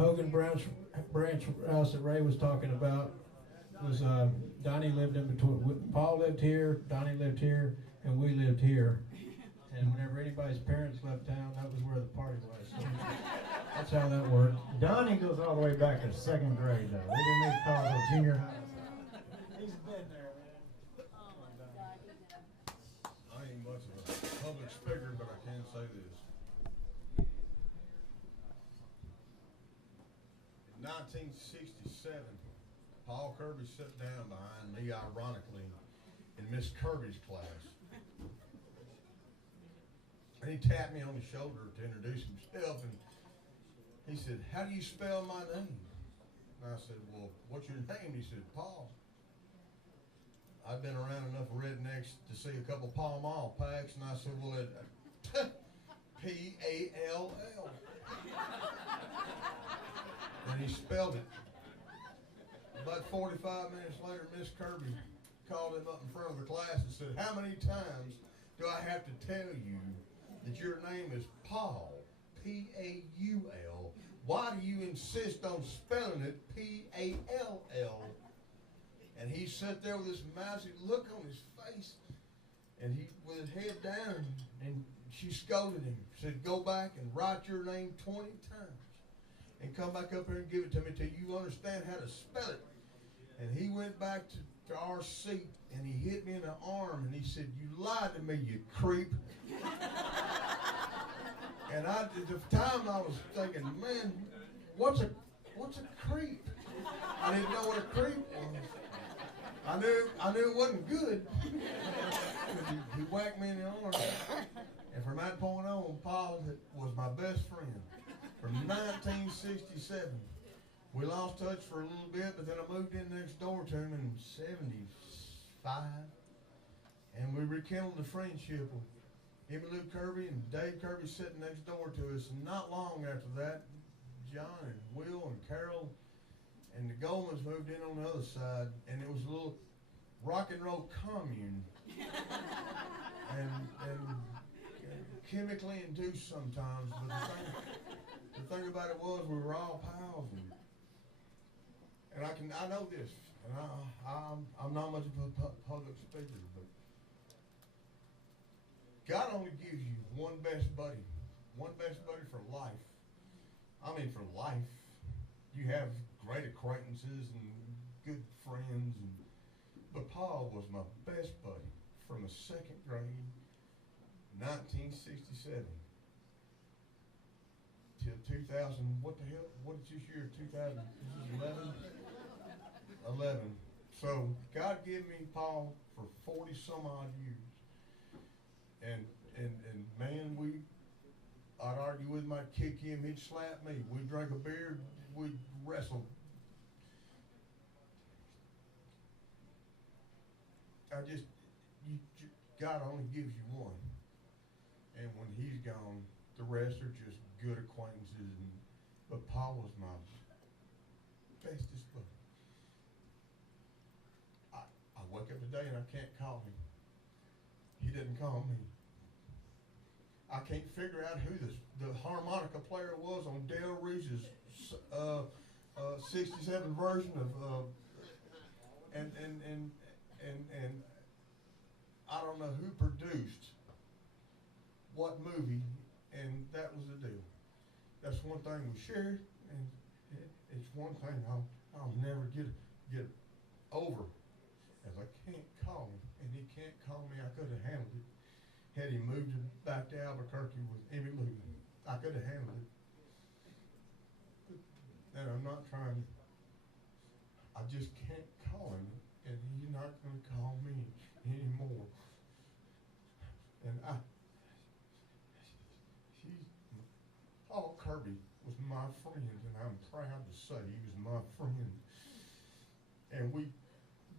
Hogan branch house that Ray was talking about was Donnie lived in between. Paul lived here, Donnie lived here, and we lived here. And whenever anybody's parents left town, that was where the party was. So that's how that worked. Donnie goes all the way back to second grade, though. We didn't need to call it a junior high. He's been there, man. I ain't much of a public speaker, but I can say this. In 1967, Paul Kirby sat down behind me, ironically, in Miss Kirby's class. And he tapped me on the shoulder to introduce himself, and he said, "How do you spell my name?" And I said, "Well, what's your name?" He said, "Paul." I've been around enough rednecks to see a couple Pall Mall packs, and I said, "Well, P-A-L-L." And he spelled it. About 45 minutes later, Miss Kirby called him up in front of the class and said, "How many times do I have to tell you that your name is Paul, P-A-U-L? Why do you insist on spelling it P-A-L-L?" And he sat there with this massive look on his face, and he, with his head down, and she scolded him, said, "Go back and write your name 20 times, and come back up here and give it to me till you understand how to spell it." And he went back to our seat, and he hit me in the arm, and he said, "You lied to me, you creep." And at the time I was thinking, man, what's a creep? I didn't know what a creep was. I knew it wasn't good. He whacked me in the arm. And from that point on, Paul was my best friend. From 1967. We lost touch for a little bit, but then I moved in next door to him in 75. And we rekindled the friendship. Him and Luke Kirby and Dave Kirby sitting next door to us. And not long after that, John and Will and Carol and the Goldmans moved in on the other side, and it was a little rock and roll commune. and chemically induced sometimes, but the thing about it was we were all pals, and I know this, and I'm not much of a public speaker, but God only gives you one best buddy for life. I mean, for life. You have great acquaintances and good friends, but Paul was my best buddy from the second grade, 1967, till 2000. What the hell? What is this year? 2011. 11. So God gave me Paul for 40 some odd years, and man, I'd argue with him, I'd kick him, he'd slap me. We'd drink a beer, we'd wrestle. God only gives you one. And when he's gone, the rest are just good acquaintances. But Paul was my bestest buddy. I wake up today and I can't call him. He didn't call me. I can't figure out who the harmonica player was on Dale Reese's 67 version of and I don't know who produced what movie, and that was the deal. That's one thing we shared, and it's one thing I'll never get over, as I can't call him, and he can't call me. I could have handled it. Had he moved back to Albuquerque with Emmy Lou, I could have handled it. And I'm not trying. I just can't call him, and he's not going to call me anymore. And Paul Kirby was my friend, and I'm proud to say he was my friend. And we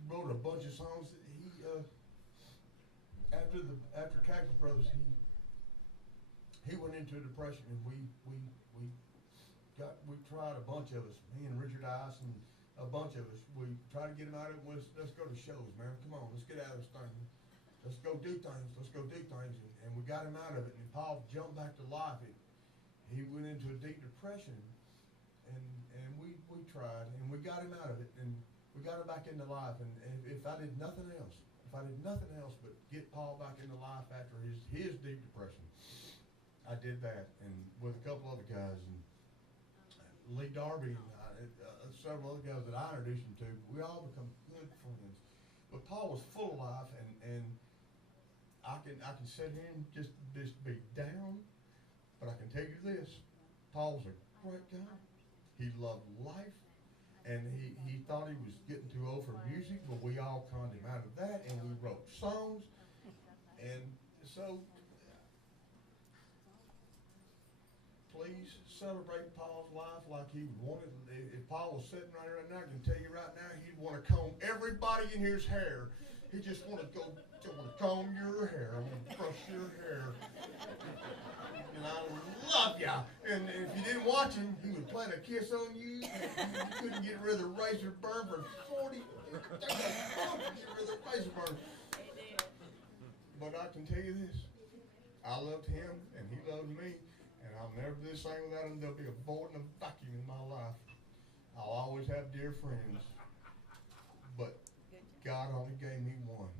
wrote a bunch of songs that he after Cactus Brothers, he went into a depression, and we tried, a bunch of us, me and Richard Ice and a bunch of us, we tried to get him out of it. Let's go to shows, man. Come on, let's get out of this thing. Let's go do things. And we got him out of it, and Paul jumped back to life. He went into a deep depression, and we tried, and we got him out of it, and we got him back into life. And if I did nothing else, but get Paul back into life after his deep depression, I did that, and with a couple other guys, and Lee Darby, and several other guys that I introduced him to, we all become good friends. But Paul was full of life, and I can sit here and just be down, but I can tell you this: Paul was a great guy. He loved life, and he thought he was getting too old for music, but we all conned him out of that, and we wrote songs, and so please celebrate Paul's life like he wanted. If Paul was sitting right now, I can tell you right now, he'd want to comb everybody in here's hair. He just want to comb your hair. I want to brush your hair. And I love ya. And if you didn't watch him, he would plant a kiss on you. And you couldn't get rid of the razor burn for 40. Get rid of the razor burn. But I can tell you this: I loved him, and he loved me. And I'll never do the same without him. There'll be a void and a vacuum in my life. I'll always have dear friends. But God only gave me one.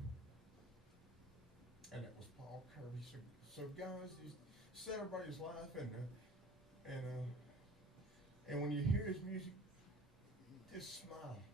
And that was Paul Kirby. So guys, just celebrate his life, and when you hear his music, just smile.